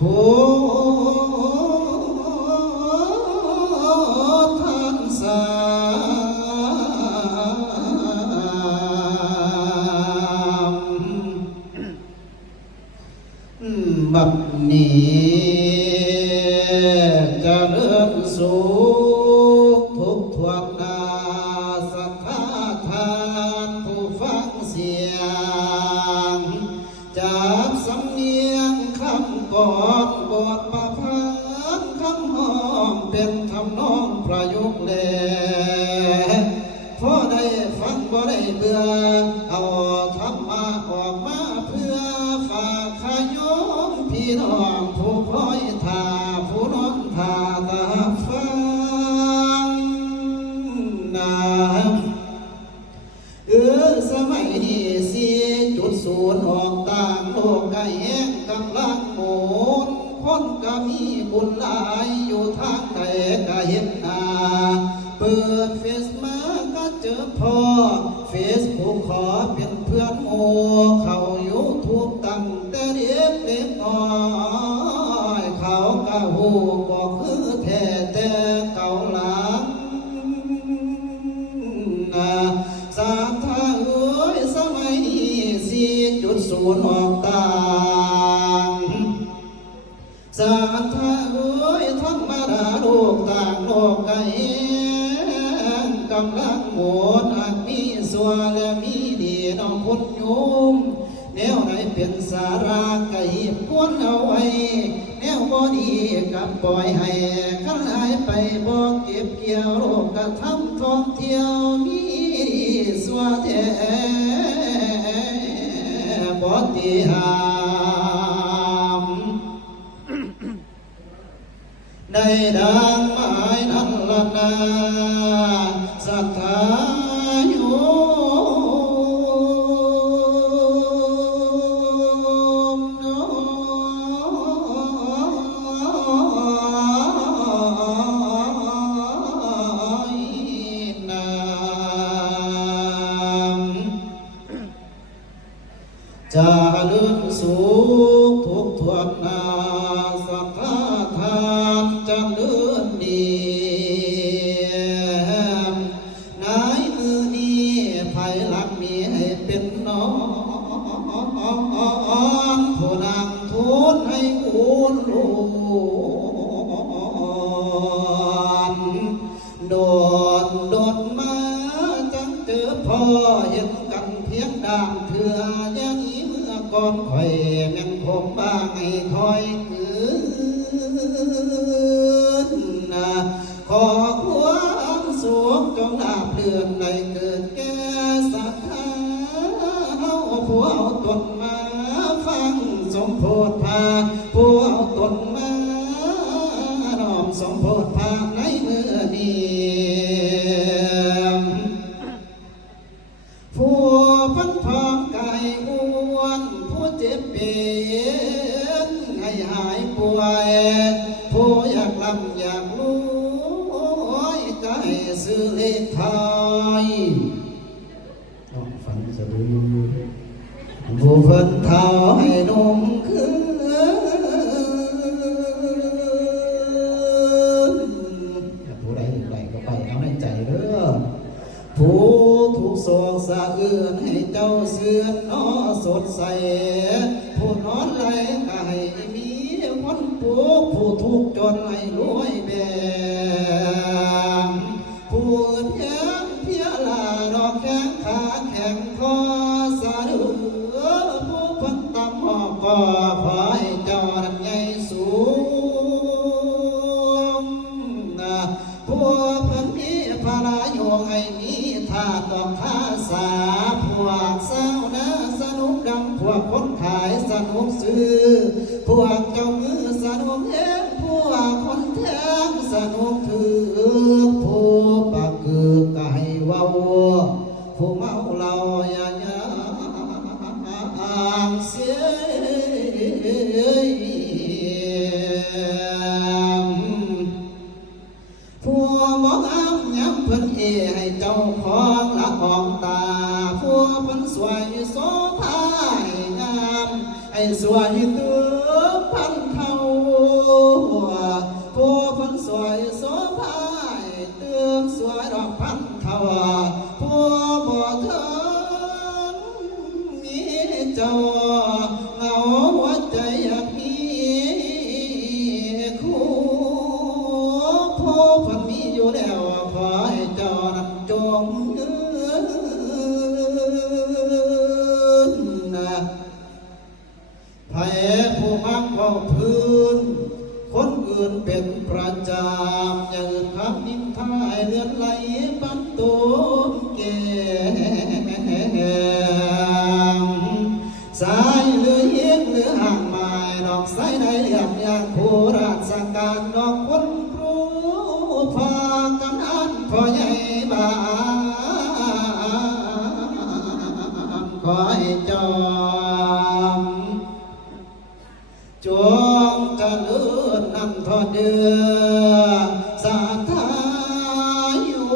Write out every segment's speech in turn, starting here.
ท่านสาบัดนี้เจะเลื่อนสู่ทุกทวงนาสัทธาทานผู้ฟังเสียงจากสำเนียงคำกอดบทประพันธ์คำห้องเป็นทำนองประยุกต์แลพอได้ฟังบ่ได้เบื่อเอาธรรมะออกมาเพื่อฝากขยมพี่น้องผู้คอยท่าผู้นอนท่าตาฟังนาสมัยนี้4.0ออกต่างโลกก็แห้งกำลังหมุนคนก็มีบุญหลายอยู่ทางใดก็เห็นหน้าเปิดเฟซมาก็เจอพ่อเฟซบุ๊กขอเป็นเพื่อนโมเข้ายูทูบตั้งแต่เด็กเล็กน้อยเขาก็หูบอกคือแท้แต่เก่าหลังสาธาเอ้ยสมัยนี้4.0ออกต่างสาธาเอ้ยธรรมดาโลกต่างโลกไกลกำลังหมุนอาจมีสัวและมีดีน้องพุทธโยมแนวไหนเป็นสาระก็หยิบควรเอาไว้แนวบ่ดีกับปล่อยให้ขันหายไปบ่เก็บเกี่ยวโลกกระทำท่องเที่ยวมีสัวแท้บ่ตีหามได้ดังหมายนั้นละนาศรัทธาโยมน้อยนาจะลืมสุขทุกทวนนาสัทธาทานจะเลื่อนดีนายมือนี้ภายหลังมีให้เป็นน้องผู้นำทุนให้อุนลูนโดนมาจังเจอพ่อเห็นกันเพียงดามเถื่อยังนี้เมื่อก่อนคอยแม่งคงบ้างให้คอยคืนขอความสุขจงลาบเลื่อนในเกิดแก่สัทธาเอาผู้เอาตนมาฟังสมโพธิพาผู้เอาตนมาน้อมสมโพธิพาในมือนี้ผู้พันพองกายอ้วนผู้เจ็บเป็นให้หายป่วยผู้อยากลำอยากรวยก็ให้ซื้อเลขไทยฝันจะดูผู้เพิ่นเท่าให้นมขึ้นผู้ใดก็ไปเอาในใจเด้อผู้ถูกโศกสะอื้นให้เจ้าเสื่อมนอสดใสผู้นอนไหลก็ให้มีคนปลูกผู้ทุกข์จนให้รวยแบ่งผู้อื่นแย้มเพียลาดอกแข้งขาแข็งคอสะดือผู้พันตำหอกก็ขอให้เจ้านั้นใหญ่สูงผู้เพิ่นมีภาระอยู่ให้มีท่าต้องท่าสาพวกสาวนาสนุกดำพวกคนขายสนุกซื้อพวกเจ้ามือสนุกเห็นพวกคนแทงสนุกถือผู้ปากคือก็ให้เว้าผู้เมาเหล้าอย่าเสียผู้มองอ้ำย้ำเพิ่นให้เจ้าของละของตาผู้เพิ่นสวยโสภาให้งามให้สวยเติมพันเท่า พื้นคนอื่นเป็นประจำอย่าอื่นคำนินทายเลือนไหลปันตูนเกสายหรือเยียงหรือห่างไม้ดอกสายในเรียบอย่างผู้ราชการดอกคนครูพอกันอันพอใหญ่บ้านคอยจอมจงกระเลื่อนนำทอดเดือสาธาอยู่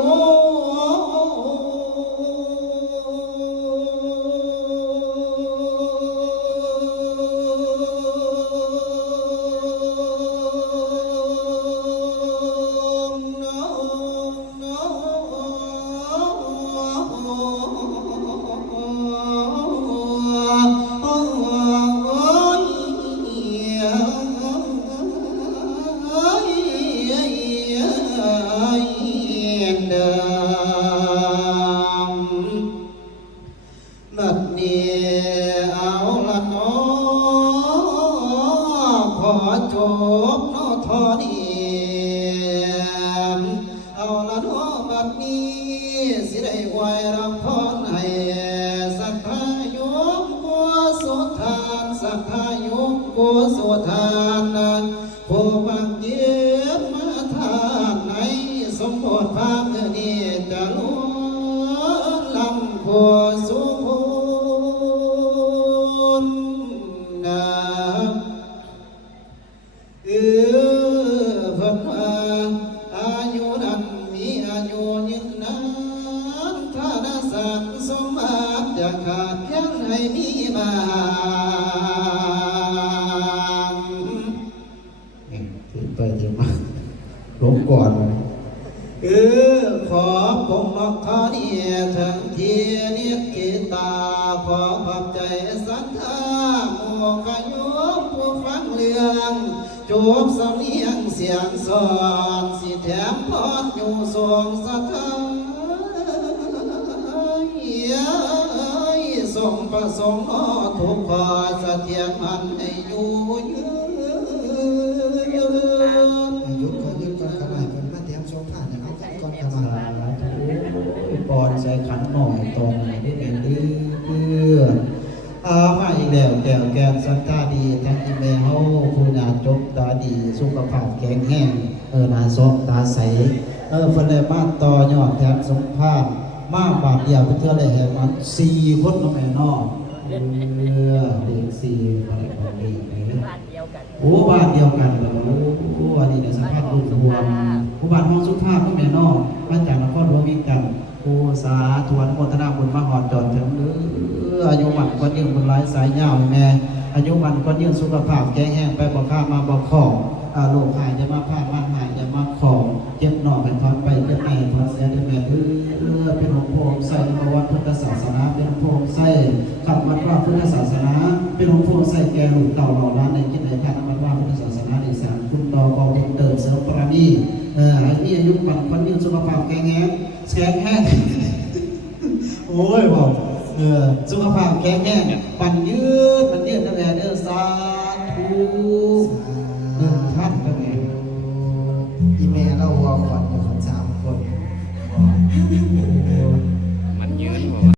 บัดนี้เอาละเนาะขอจบเนาะทอนี้เอาละเนาะบัดนี้สิได้ไหวรับพรให้สัทธาโยมกุศลทานสัทธาโยมกุศลทานผู้บังเกียรติมาทานในสมบูรณ์ภาพนี้จะล้วนลำผู้สุขเพิ่นว่าอายุนั้นมีอายุยืนนานถ้าได้สั่งสมบัติอย่าขาดแคลนให้มีบ้างถึงไปถึงมาลบก่อนขอปกล็อกท่อนี้ถึงที่นิกิตาขอขอบใจศรัทธาหมู่ขยุผู้ฟังเรื่องจบสำเนียงเสียงสอนสิแถมพอดอยู่ทรงสะท้านทรงประสงค์ทุกข้อเสถียรมันให้อยู่ยืนยุคขอยืนก่อนขนาดเป็นมาเตรียมทรงผ่านอย่างนี้ก่อนขนาดปอนใส่ขันหน่อยตรงที่เป็นเรื่องมาอีกแล้วแก้วแกนสันตาดีทั้งที่แม่เฮาผู้งานจบตาดีสุขภาพแข็งแรงหน้าซอกตาใสเพิ่นได้มาต่อยอดแถมสมภาพมาบาทเดียวเพื่อได้แห่มัน4คนเนาะแม่เนาะเด็ก4อะไรของดีบ้านเดียวกันโอ้บ้านเดียวกันโอ้อันนี้เนี่ยสัมภาษณ์รวมผู้บ้านห้องสุภาพเนาะแม่เนาะมาจากนครหลวงวิกันโอ้สาธุอนุโมทนาบุญมาหอดจอดถึงอายุมันก็ยืนบนหลายสายยาวแม่อายุมันก็ยืนสุขภาพแข็งแรงไปบ่ข้ามาบ่ขอโรคหายจะมาพลาดมันหายจะมาของเจ็บหนอเป็นทอนไปเป็นไอทอนเสียด้วยแม่เป็นองค์พระใส่ประวัติพุทธศาสนาเป็นองค์พระใส่คำวัดว่าพุทธศาสนาเป็นองค์พระใส่แก่ลูกเต่าเหล่านั้นในกิจในทางวัดว่าพุทธศาสนาในสารคุณต่อกองเติมเสริมปราณีให้มีอายุมันคนยืนสุขภาพแข็งแรงแข็งแรงโอ้ยบอกสุขภาพแข็งแรงปันยื